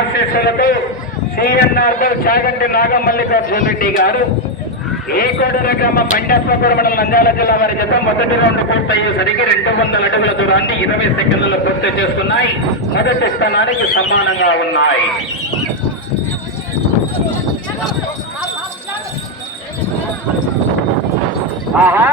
ఆశీస్సులతో సిఎన్ఆర్తో చాగంటి నాగమల్లికార్జున రెడ్డి గారు ఏకోడు గ్రామ పండస్వపురం మండలం నంద్యాల జిల్లా వారి చేత మొదటి రౌండ్ పూర్తయ్యేసరికి రెండు వందల అడుగుల దూరాన్ని ఇరవై సెకండ్లలో పూర్తి చేసుకున్నాయి. మొదటి స్థానానికి సమానంగా ఉన్నాయి. ఆహా!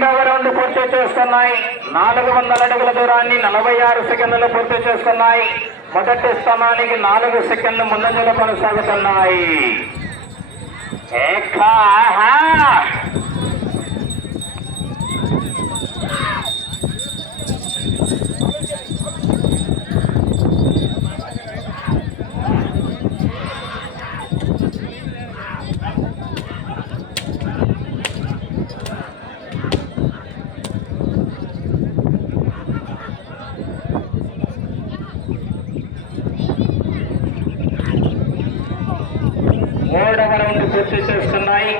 రెండవ రౌండ్ పూర్తి చేస్తున్నాయి. నాలుగు వందల అడుగుల దూరాన్ని నలభై ఆరు సెకండ్లు పూర్తి చేస్తున్నాయి. మొదటి స్థానానికి నాలుగు సెకండ్లు ముందంజలు కొనసాగుతున్నాయి. ఏకా, పూర్తి చేస్తున్నాయి.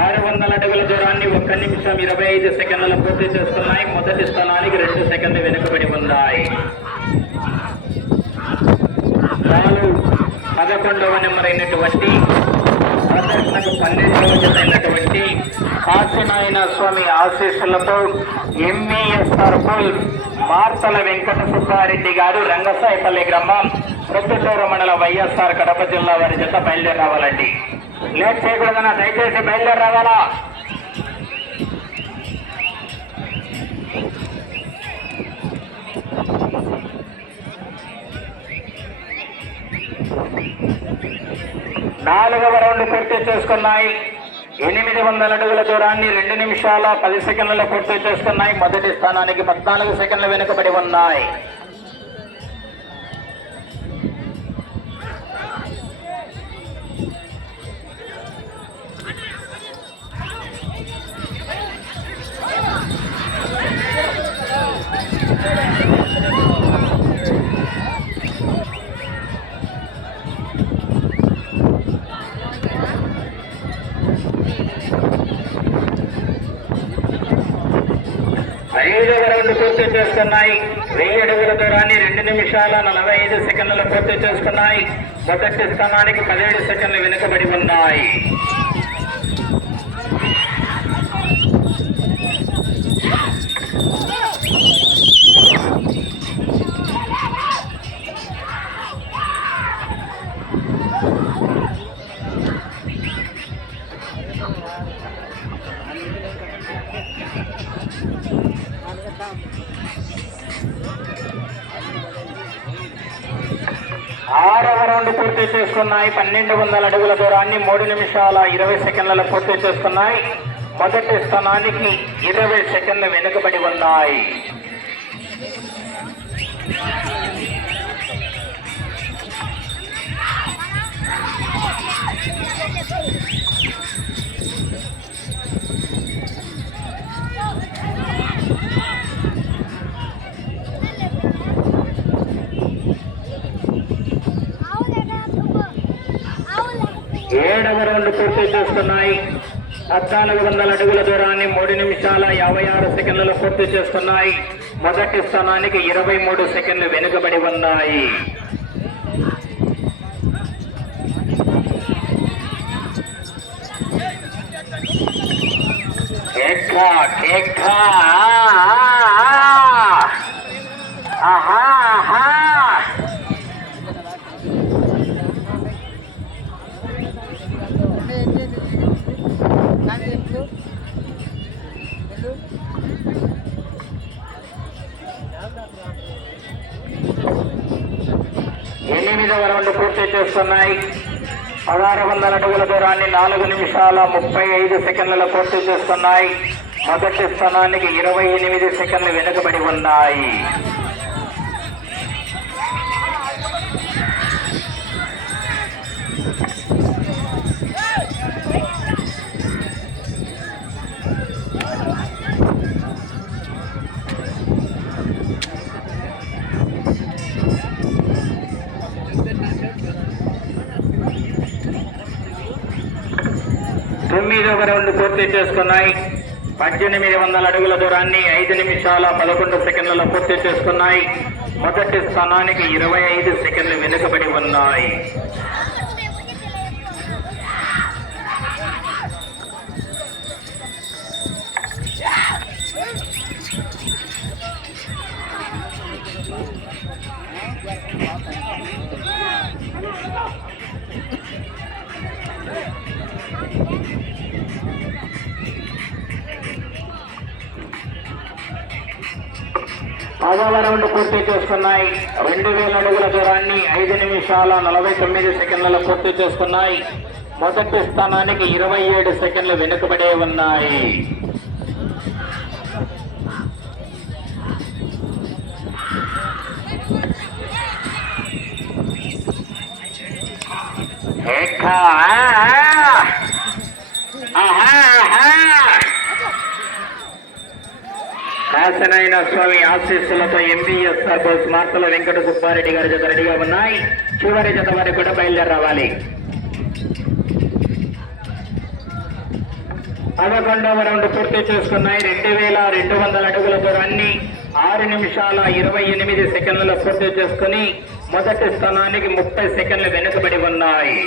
ఆరు వందల అడుగుల దూరాన్ని ఒక్క నిమిషం ఇరవై ఐదు సెకండ్లు పూర్తి చేస్తున్నాయి. మొదటి స్థానానికి రెండు సెకండ్లు వెనుకబడి ఉన్నాయి. పదకొండవ నెంబర్ అయినటువంటి ప్రదర్శనకు పన్నెండవ జతైనటువంటి అయినటువంటి కాశీనాయన స్వామి ఆశీస్సులతో ఎంఈఎస్ఆర్ పుల్ మార్తల వెంకట సుబ్బారెడ్డి గారు రంగసాయిపల్లి గ్రామం ప్రొద్దుటూరు మండల వైఎస్ఆర్ కడప జిల్లా వారి జత బయలుదేరి రావాలండి. లేట్ చేయకూడదన్నా దయచేసి బయలుదేరి రావాలా? నాలుగవ రౌండ్ పూర్తి చేసుకున్నాయి. ఎనిమిది వందల అడుగుల దూరాన్ని రెండు నిమిషాల పది సెకండ్లలో పూర్తి చేసుకున్నాయి. మొదటి స్థానానికి పద్నాలుగు సెకండ్లు వెనుకబడి ఉన్నాయి. పూర్తి చేస్తున్నాయి. వెయ్యి అడుగుల దూరాన్ని రెండు నిమిషాల నలభై ఐదు సెకండ్లలో పూర్తి చేసుకున్నాయి. మొదటి స్థానానికి పదిహేడు సెకండ్లు వెనుకబడి ఉన్నాయి. ఆరవ రౌండ్ పూర్తి చేసుకున్నాయి. పన్నెండు వందల అడుగుల దూరాన్ని మూడు నిమిషాల ఇరవై సెకండ్లలో పూర్తి చేసుకున్నాయి. మొదటి స్థానానికి ఇరవై సెకండ్లు వెనుకబడి ఉన్నాయి. ఏడవ రౌండ్ పూర్తి చేస్తున్నాయి. పద్నాలుగు వందల అడుగుల దూరాన్ని మూడు నిమిషాల యాభై ఆరు సెకండ్లలో పూర్తి చేస్తున్నాయి. మొదటి స్థానానికి ఇరవై మూడు సెకండ్లు వెనుకబడి ఉన్నాయి. ఎక్కా ఎక్కా చేస్తున్నాయి. పదహారు వందల అడుగుల దూరాన్ని నాలుగు నిమిషాల ముప్పై ఐదు సెకండ్లలో పూర్తి చేస్తున్నాయి. మొదటి స్థానానికి ఇరవై ఎనిమిది సెకండ్లు వెనుకబడి ఉన్నాయి. పదమూడవ రౌండ్ పూర్తి చేసుకున్నాయి. పద్దెనిమిది వందల అడుగుల దూరాన్ని ఐదు నిమిషాల పదకొండు సెకండ్లలో పూర్తి చేసుకున్నాయి. మొదటి స్థానానికి ఇరవై ఐదు సెకండ్లు వెనుకబడి ఉన్నాయి. పదవ రౌండ్ పూర్తి చేసుకున్నాయి. రెండు వేల అడుగుల దూరాన్ని ఐదు నిమిషాల నలభై తొమ్మిది సెకండ్లలో పూర్తి చేసుకున్నాయి. మొదటి స్థానానికి ఇరవై ఏడు సెకండ్లు వెనుకబడే ఉన్నాయి. ఆహా. హాసనైన స్వామి ఆశీస్సులతో ఎంబీఎస్ సర్బోస్ మార్తల వెంకట సుబ్బారెడ్డి గారి జత రెడీగా ఉన్నాయి. చివరి జత వారికి కూడా బయలుదేరి రావాలి పదకొండవ రౌండ్ పూర్తి చేసుకున్నాయి. రెండు వేల రెండు వందల అడుగుల దూరాన్ని ఆరు నిమిషాల ఇరవై ఎనిమిది సెకండ్లలో పూర్తి చేసుకుని మొదటి స్థానానికి ముప్పై సెకండ్లు వెనుకబడి ఉన్నాయి.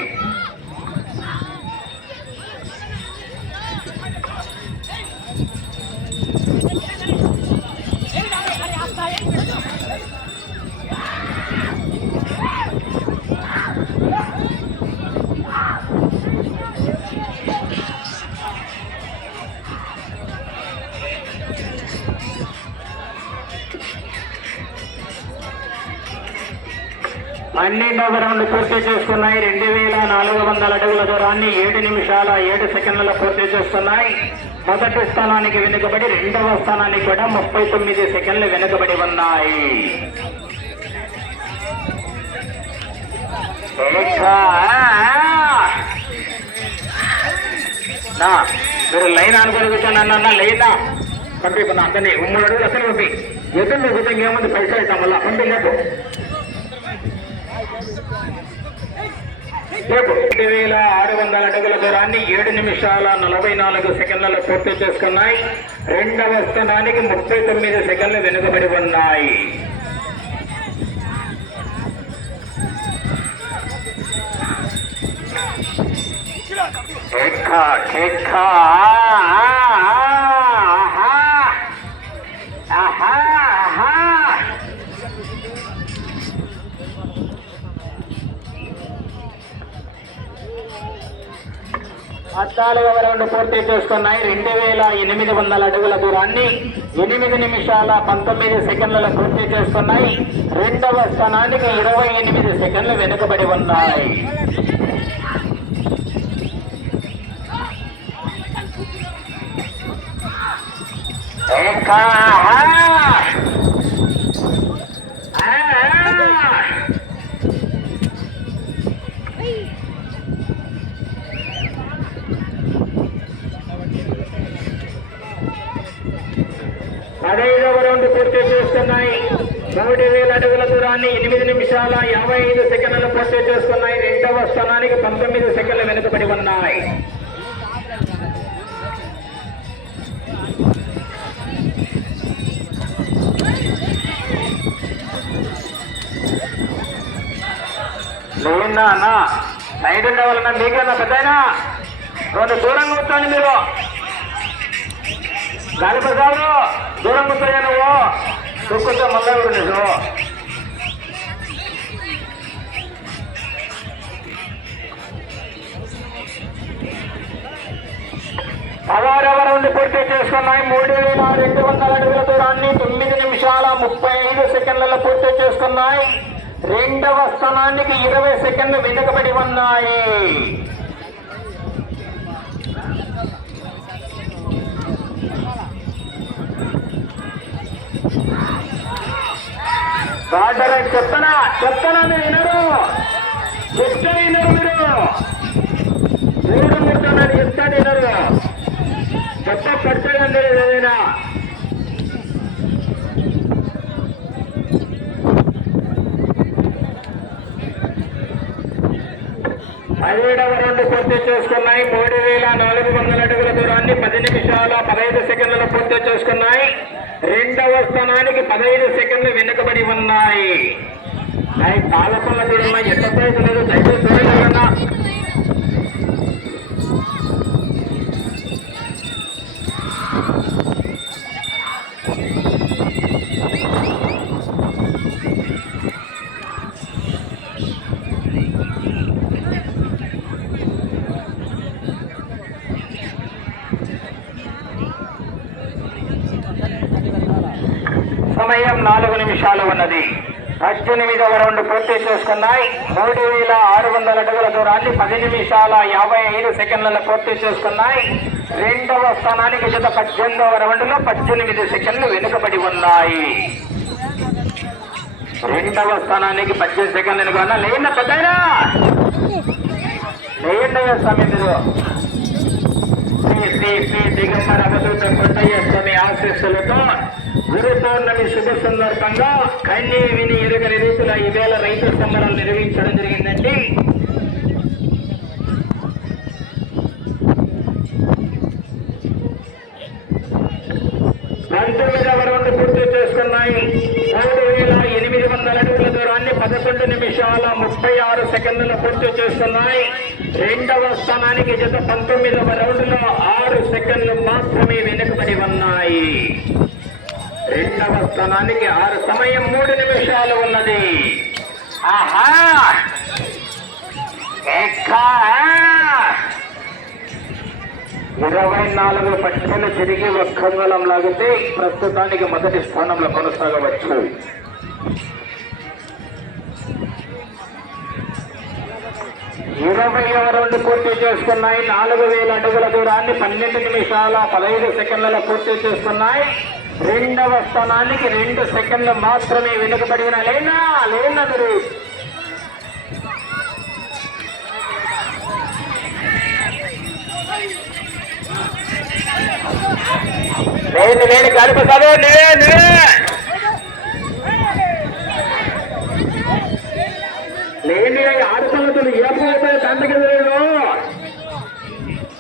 పన్నెండవ రౌండ్ పూర్తి చేస్తున్నాయి రెండు వేల నాలుగు వందల అడుగుల దూరాన్ని ఏడు నిమిషాల ఏడు సెకండ్లలో పూర్తి చేస్తున్నాయి. మొదటి స్థానానికి వెనుకబడి రెండవ స్థానానికి కూడా ముప్పై తొమ్మిది సెకండ్లు వెనుకబడి ఉన్నాయి. మీరు లైన్ అనుకుని అన్న లైనా. పంపి నా అందరినీ. మూడు అడుగులు పంపి. ఎదురు కూర్చో పైసలు ఇస్తాం వల్ల పంపి లేకపోతే రెండు వేల ఆరు వందల అడుగుల దూరాన్ని ఏడు నిమిషాల నలభై నాలుగు సెకండ్లలో పూర్తి చేసుకున్నాయి. రెండవ స్థానానికి ముప్పై తొమ్మిది సెకండ్లు వెనుకబడి ఉన్నాయి. రేఖ రేఖ పద్నాలుగవ రౌండ్ పూర్తి చేసుకున్నాయి. రెండు వేల ఎనిమిది వందల అడుగుల దూరాన్ని ఎనిమిది నిమిషాల పంతొమ్మిది సెకండ్లలో పూర్తి చేసుకున్నాయి. రెండవ స్థానానికి ఇరవై ఎనిమిది సెకండ్లు వెనుకబడి ఉన్నాయి. ఏకా, ఉన్నాయి మూడు వేల అడుగుల దూరాన్ని ఎనిమిది నిమిషాల యాభై ఐదు సెకండ్లు పూర్తి చేసుకున్నాయి. రెండవ స్థానానికి పంతొమ్మిది సెకండ్లు వెనుకబడి ఉన్నాయి. నువ్వున్నా అన్న? సైడ్ ఉండవాలన్నా అన్న పెద్దయినా? రెండు దూరంగా కూర్చోండి మీరు. గాలి ప్రసాదు దూరం కూర్చోయా నువ్వు. చూసుకుంటే మళ్ళీ ఎవరు పదహారవ రౌండ్ పూర్తి చేసుకున్నాయి? మూడు వేల రెండు వందల అడుగుల దూరాన్ని తొమ్మిది నిమిషాల ముప్పై ఐదు సెకండ్లలో పూర్తి చేసుకున్నాయి. రెండవ స్థానానికి ఇరవై సెకండ్లు వెనుకబడి ఉన్నాయి. బార్డర్ చెప్తానా? చెప్తానా మీరు వినరు? చెప్తే వినరు మీరు. దూరం పెడతానని చెప్తాను వినరు. చెప్ప పడతాడండి ఏదైనా. పదిహేడవ రెండు పూర్తి చేసుకున్నాయి. మూడు వేల నాలుగు వందల అడుగుల దూరాన్ని పది నిమిషాల పదహైదు సెకండ్లలో పూర్తి చేసుకున్నాయి. రెండవ స్థానానికి పదహైదు సెకండ్లు వెనుకబడి ఉన్నాయి. పాలపల్లెడు పాలకొల్ల ఎంత సైజు లేదు దయచేసి చూడగలరా సమయం నాలుగు నిమిషాలు ఉన్నది పద్దెనిమిదవ రౌండ్ పూర్తి చేసుకున్నాయి. మూడు వేల ఆరు వందల అడుగుల దూరాన్ని పది నిమిషాల యాభై ఐదు సెకండ్లలో పూర్తి చేసుకున్నాయి. రెండవ స్థానానికి జత పద్దెనిమిదవ రౌండ్లో పద్దెనిమిది సెకండ్లు వెనుకబడి ఉన్నాయి. రెండవ స్థానానికి పద్దెనిమిది సెకండ్లు వెనుక లేన పెద్దయినా! లేండవ స్వామి మీరు. శ్రీ శ్రీ శ్రీ దిగంబర అవధూత కొండయ్య స్వామి ఆశీస్సులతో గురు పౌర్ణమి శుభ సందర్భంగా కన్నీ విని ఎరుగని రీతిలో ఈవేళ రైతు సంబరాలు నిర్వహించడం జరిగిందండి. పంతొమ్మిదవ రౌండ్ పూర్తి చేసుకున్నాయి. మూడు వేల ఎనిమిది వందల అడుగుల దూరాన్ని పదకొండు నిమిషాల ముప్పై ఆరు సెకండ్లు పూర్తి చేస్తున్నాయి రెండవ స్థానానికి జత పంతొమ్మిదవ రౌండ్లో ఆరు సెకండ్లు మాత్రమే వెనుకబడి ఉన్నాయి. రెండవ స్థానానికి ఆరు సమయం మూడు నిమిషాలు ఉన్నది. ఆహా! ఇరవై నాలుగు పక్షులు తిరిగి ఒక్కంగళం లాగితే ప్రస్తుతానికి మొదటి స్థానంలో కొనసాగవచ్చు. ఇరవై రౌండ్ పూర్తి చేస్తున్నాయి. నాలుగు వేల అడుగుల దూరాన్ని పన్నెండు నిమిషాల పదహైదు సెకండ్లలో పూర్తి చేస్తున్నాయి. రెండవ స్థానానికి రెండు సెకండ్లు మాత్రమే వెనుకబడిన లేనా? లేనా మీరు? లేదు లేదు నువ్వే నువ్వే లేని ఆరు సంగతులు ఏ పోతాయి? తండ్రికి లేదు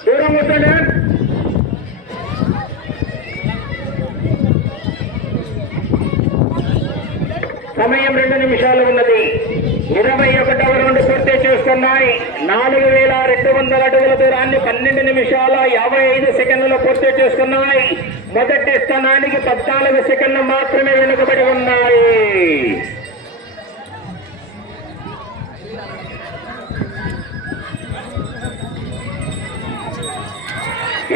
దూరం వస్తాడు. సమయం రెండు నిమిషాలు ఉన్నది. ఇరవై ఒకటవ రౌండ్ పూర్తి చేస్తున్నాయి. నాలుగు వేల రెండు వందల అడుగుల దూరాన్ని పన్నెండు నిమిషాల యాభై ఐదు సెకండ్లలో పూర్తి చేస్తున్నాయి. మొదటి స్థానానికి పద్నాలుగు సెకండ్లు మాత్రమే వెనుకబడి ఉన్నాయి.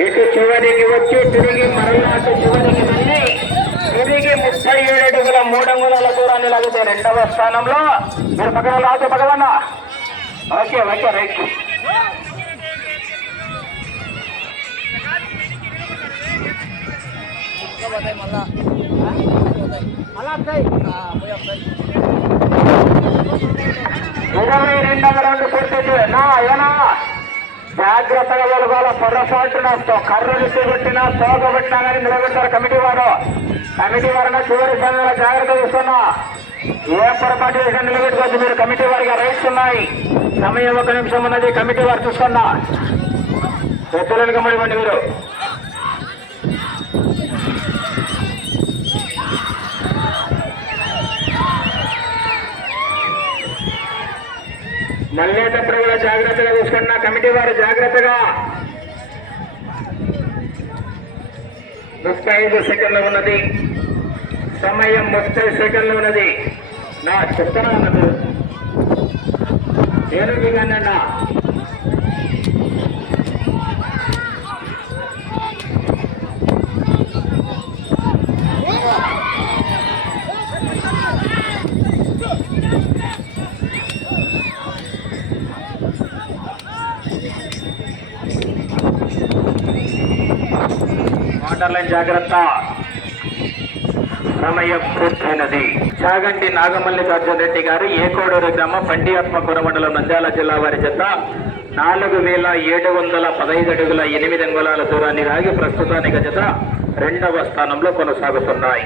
ఇటు చివరికి వచ్చి తిరిగి మరలా అటు చివరికి ముప్పై ఏడు అడుగుల మూడు అంగుళాల దూరాన్ని లాగితే రెండవ స్థానంలో. మీరు పక్కన లాగితే పక్కన ఓకే ఓకే రైట్. ఇరవై రెండవ రౌండ్ పూర్తి చే- నా ఏనా జాగ్రత్తగా వెలగాల పొరపాటున కర్రలు కొట్టినా తోక కానీ నిలబెట్టారు కమిటీ వారు. కమిటీ వారిని చివరి సమయంలో జాగ్రత్త తీసుకున్నా. ఏ పొరపాటు చేసినా నిలబెట్టుకోవచ్చు మీరు కమిటీ వారికి రైట్స్ ఉన్నాయి. సమయం ఒక నిమిషం ఉన్నది. కమిటీ వారు చూసుకున్నా. పెద్దలను గమనివ్వండి మీరు. మళ్ళేటప్పుడు కూడా జాగ్రత్తగా చూసుకున్నా. కమిటీ వారు జాగ్రత్తగా. ముప్పై ఐదు సెకండ్లు ఉన్నది. సమయం ముప్పై సెకండ్లు ఉన్నది. నా చెప్తానా అన్నది నేను దిగానన్నా జాగ్రత్త. సమయం పూర్తయినది చాగంటి నాగమల్లికార్జున రెడ్డి గారు ఏకోడూరు గ్రామ బండి మండలం నంద్యాల జిల్లా వారి చేత నాలుగు వేల ఏడు వందల పదహైదు అడుగుల ఎనిమిది అంగుళాల దూరాన్ని రాగి ప్రస్తుతానికి జత రెండవ స్థానంలో కొనసాగుతున్నాయి.